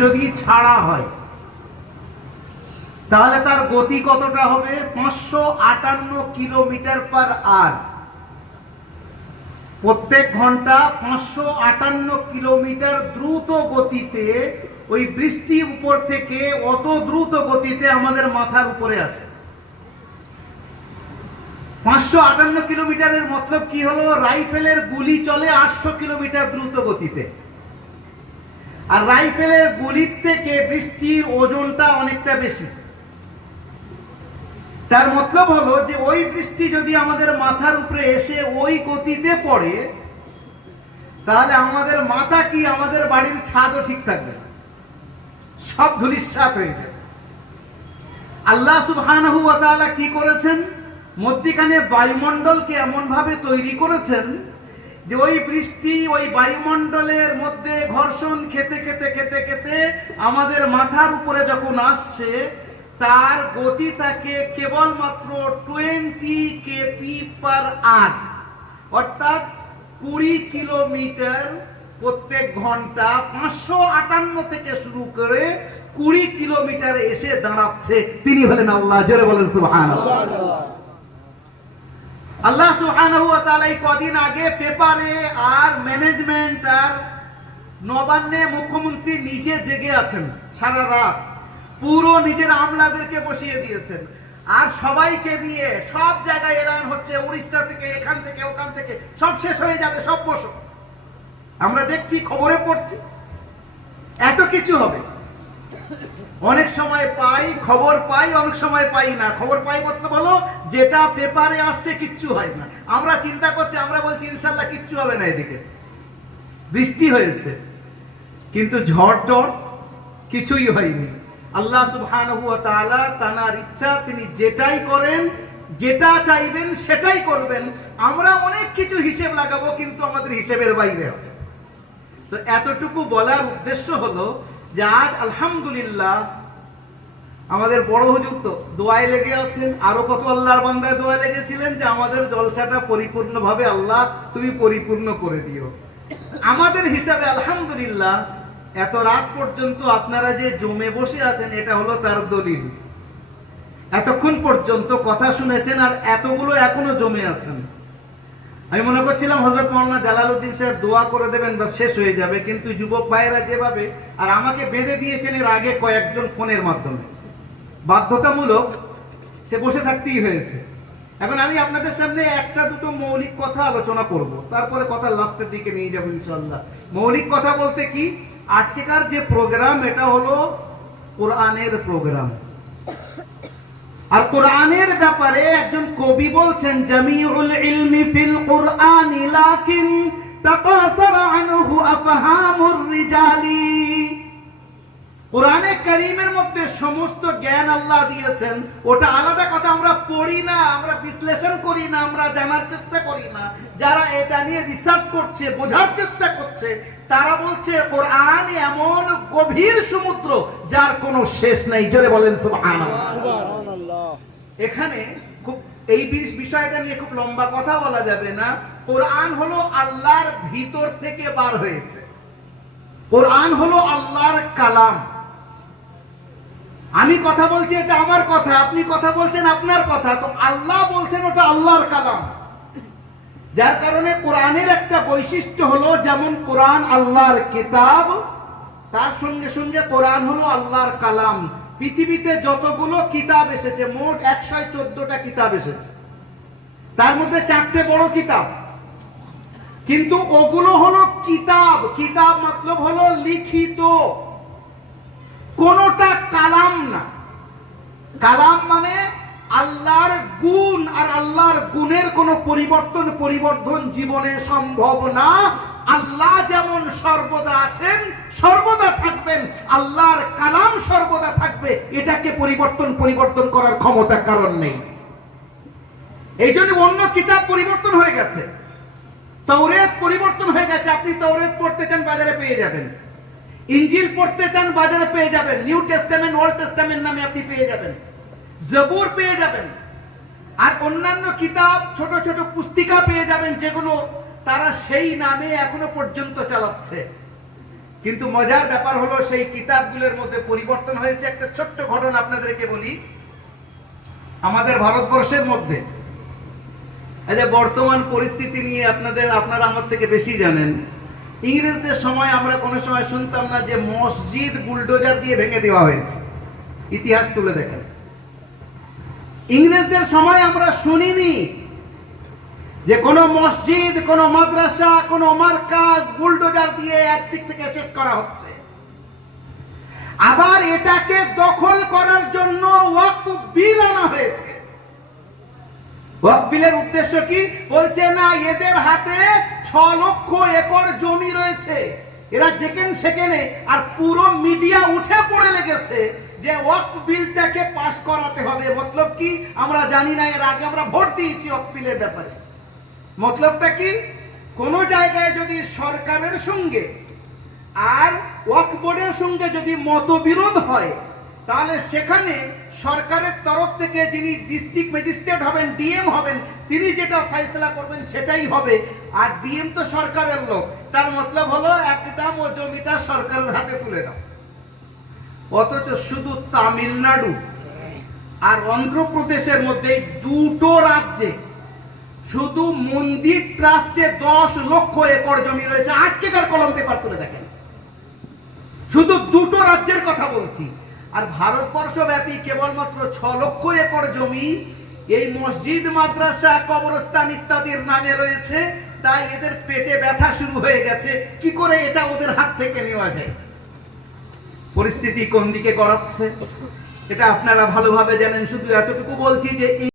যদি ছাড়া হয় তাহলে তার গতি কতটা হবে? 558 কিলোমিটার পার আওয়ার। প্রত্যেক ঘন্টা 558 কিলোমিটার দ্রুত গতিতে ওই বৃষ্টি উপর থেকে অত দ্রুত গতিতে আমাদের মাথার উপরে আসে। 558 কিলোমিটারের মতলব কি হলো? রাইফেলের গুলি চলে 800 কিলোমিটার দ্রুত গতিতে, আর রাইফেলের গুলির থেকে বৃষ্টির ওজনটা অনেকটা বেশি। তার মতলব হলো যে ওই বৃষ্টি যদি আমাদের মাথার উপরে এসে ওই গতিতে পড়ে তাহলে আমাদের মাথা কি, আমাদের বাড়ির ছাদও ঠিক থাকবে, সব ধূলিসাৎ হয়ে যাবে। আল্লাহ সুবহানাহু ওয়া তাআলা কি করেছেন? মধ্যখানে বায়ুমণ্ডলকে এমন ভাবে তৈরি করেছেন যে ওই বৃষ্টি ওই বায়ুমণ্ডলের মধ্যে ঘর্ষণ খেতে খেতে খেতে খেতে আমাদের মাথার উপরে যখন আসছে তার গতি থাকে কেবলমাত্র 20 kph অর্থাৎ 20 কিলোমিটার প্রত্যেক ঘন্টা। 558 থেকে শুরু করে 20 কিলোমিটার এসে দাঁড়াচ্ছে। তিনি হলেন আল্লাহ। জোরে বলেন সুবহানাল্লাহ। আল্লাহ সুবহানাহু ওয়া তাআলা কদিন আগে পেপারে আর ম্যানেজমেন্ট আর নবান্নে মুখ্যমন্ত্রী নিজে জেগে আছেন সারা রাত, পুরো নিজের আমলাদেরকে বসিয়ে দিয়েছেন, আর সবাইকে দিয়ে সব জায়গায় এলান হচ্ছে, উড়িষ্যা থেকে এখান থেকে ওখান থেকে সব শেষ হয়ে যাবে, সব বসো। আমরা দেখছি, খবরে পড়ছি এত কিছু হবে। অনেক সময় পাই খবর, পাই অনেক সময় পাই না। খবর পাই বলতে বলো যেটা পেপারে আসছে কিচ্ছু হয় না। আমরা চিন্তা করছি, আমরা বলছি ইনশাআল্লাহ কিচ্ছু হবে না। এদিকে বৃষ্টি হয়েছে কিন্তু ঝড় টড় কিছুই হয়নি। আল্লাহ সুবহানাহু ওয়া তাআলা তার ইচ্ছা, তিনি যেটাই করেন, যেটা চাইবেন সেটাই করবেন। আমরা অনেক কিছু হিসেব লাগাবো কিন্তু আমাদের হিসেবের বাইরে হবে। তো এতটুকু বলার উদ্দেশ্য হলো যে আজ আলহামদুলিল্লাহ আমাদের বড় হুজুর তো দোয়ায় লেগে আছেন, আরো কত আল্লাহর বান্দায় দোয়া লেগেছিলেন যে আমাদের জলসাটা পরিপূর্ণভাবে আল্লাহ তুমি পরিপূর্ণ করে দিও। আমাদের হিসাবে আলহামদুলিল্লাহ এত রাত পর্যন্ত আপনারা যে জমে বসে আছেন এটা হলো তার দলিল। এতক্ষণ পর্যন্ত কথা শুনেছেন আর এতগুলো এখনো জমে আছেন। আমি মনে করছিলাম হযরত মাওলানা জালালউদ্দিন সাহেব দোয়া করে দেবেন বা শেষ হয়ে যাবে, কিন্তু যুবক ভাইয়েরা যেভাবে আর আমাকে বেঁধে দিয়েছেন এর আগে কয়েকজন ফোনের মাধ্যমে, বাধ্যতামূলক সে বসে থাকতেই হয়েছে। এখন আমি আপনাদের সামনে একটা দুটো মৌলিক কথা আলোচনা করব, তারপরে কথা লাস্টের দিকে নিয়ে যাবো ইনশাআল্লাহ। মৌলিক কথা বলতে কি, আজকেকার যে প্রোগ্রাম এটা হলো কোরআনের প্রোগ্রাম। আর কোরআনের ব্যাপারে একজন কবি বলছেন, জামিউল ইলমি ফিল কুরআনি লাকিন তাকাসারা আনহু আফহামুর রিজালি। কোরআনে কারীমের মধ্যে সমস্ত জ্ঞান আল্লাহ দিয়েছেন, ওটা আলাদা কথা। আমরা পড়ি না, আমরা বিশ্লেষণ করি না, আমরা জানার চেষ্টা করি না। যারা এটা নিয়ে রিসার্চ করছে, বোঝার চেষ্টা করছে, তারা বলছে কোরআন এমন গভীর সমুদ্র যার কোনো শেষ নেই। জোরে বলেন সুবহানাল্লাহ। এখানে খুব এই বিষয়টা নিয়ে খুব লম্বা কথা বলা যাবে না। কোরআন হলো আল্লাহর ভিতর থেকে বার হয়েছে। কোরআন হলো আল্লাহর কালাম। আমি কথা বলছি, এটা আমার কথা, আপনি কথা বলছেন আপনার কথা, তো আল্লাহ বলছেন ওটা আল্লাহর কালাম। যার কারণে কোরআনের একটা বৈশিষ্ট্য হলো, যেমন কোরআন আল্লাহর কিতাব, তার সঙ্গে সঙ্গে কোরআন হলো আল্লাহর কালাম। পৃথিবীতে যতগুলো কিতাব এসেছে, মোট 114টা কিতাব এসেছে, তার মধ্যে 4টে বড় কিতাব, কিন্তু ওগুলো হলো কিতাব। কিতাব মতলব হলো লিখিত, কোনটা কালাম না। কালাম মানে আল্লাহর গুণ, আর আল্লাহর গুণের কোন পরিবর্তন জীবনে সম্ভব না। আল্লাহ যেমন সর্বদা আছেন, সর্বদা থাকবেন, আল্লাহর কালাম সর্বদা থাকবে। এটাকে পরিবর্তন করার ক্ষমতা কারণ নেই। এই জন্য অন্য কিতাব পরিবর্তন হয়ে গেছে, তাওরাত পরিবর্তন হয়ে গেছে। আপনি তাওরাত পড়তে চান বাজারে পেয়ে যাবেন, ইনজিল পড়তে চান বাজারে পেয়ে যাবেন, নিউ টেস্টামেন্ট ওল্ড টেস্টামেন্ট নামে আপনি পেয়ে যাবেন, জবুর পেয়ে যাবেন, আর অন্যান্য কিতাব ছোট ছোট পুস্তিকা পেয়ে যাবেন, যেগুলো তারা সেই নামে এখনো পর্যন্ত চালাচ্ছে। কিন্তু মজার ব্যাপার হলো সেই কিতাবগুলোর মধ্যে পরিবর্তন হয়েছে। একটা ছোট্ট ঘটনা আপনাদেরকে বলি। আমাদের ভারতবর্ষের মধ্যে এই যে বর্তমান পরিস্থিতি নিয়ে আপনারা আমার থেকে বেশি জানেন। ইংরেজদের সময় আমরা কোনো সময় শুনতাম না যে মসজিদ বুলডোজার দিয়ে ভেঙে দেওয়া হয়েছে। ইতিহাস তুলে দেখেন, ইংরেজদের সময় আমরা শুনিনি যে কোন মসজিদ, কোন মাদ্রাসা, কোন মার্কাজ বুলডোজার দিয়ে একদিক থেকে শেষ করা হচ্ছে। আবার এটাকে দখল করার জন্য ওয়াকফ বিল আনা হয়েছে। ওয়াকফ বিলের উদ্দেশ্য কি? বলছে না, এদের হাতে 6 লক্ষ একর জমি রয়েছে, এরা যেখানে সেখানে, আর পুরো মিডিয়া উঠে পড়ে লেগেছে যে ওয়াকফ বিলটাকে পাস করাতে হবে। মতলব কি আমরা জানি না, এর আগে আমরা ভোট দিয়েছি ওয়াকফ বিলের ব্যাপারে। মতলবটা কি? কোন জায়গায় যদি সরকারের সঙ্গে আর ওয়াকফ বোর্ডের সঙ্গে যদি মতবিরোধ হয়, তাহলে সেখানে সরকারের তরফ থেকে যিনি ডিস্ট্রিক্ট ম্যাজিস্ট্রেট হবেন, ডিএম হবেন, তিনি যেটা ফয়সালা করবেন সেটাই হবে। আর ডিএম তো সরকারের লোক, তার মতলব হলো একদম ও জমিটা সরকারের হাতে তুলে দাও। অথচ শুধু তামিলনাড়ু আর অন্ধ্রপ্রদেশের মধ্যে দুটো রাজ্যে শুধু মন্দির ট্রাস্টে 10 লক্ষ একর জমি রয়েছে। আজকেকার কলম পেপার তুলে দেখেন, শুধু দুটো রাজ্যের কথা বলছি। আর ভারতবর্ষ ব্যাপী কেবলমাত্র 6 লক্ষ একর জমি এই মসজিদ, মাদ্রাসা, কবরস্থান ইত্যাদির নামে রয়েছে। তাই এদের পেটে ব্যথা শুরু হয়ে গেছে, কি করে এটা ওদের হাত থেকে নেওয়া যায়। পরিস্থিতি কোন দিকে গড়াচ্ছে এটা আপনারা ভালোভাবে জানেন। শুধু এতটুকু বলছি যে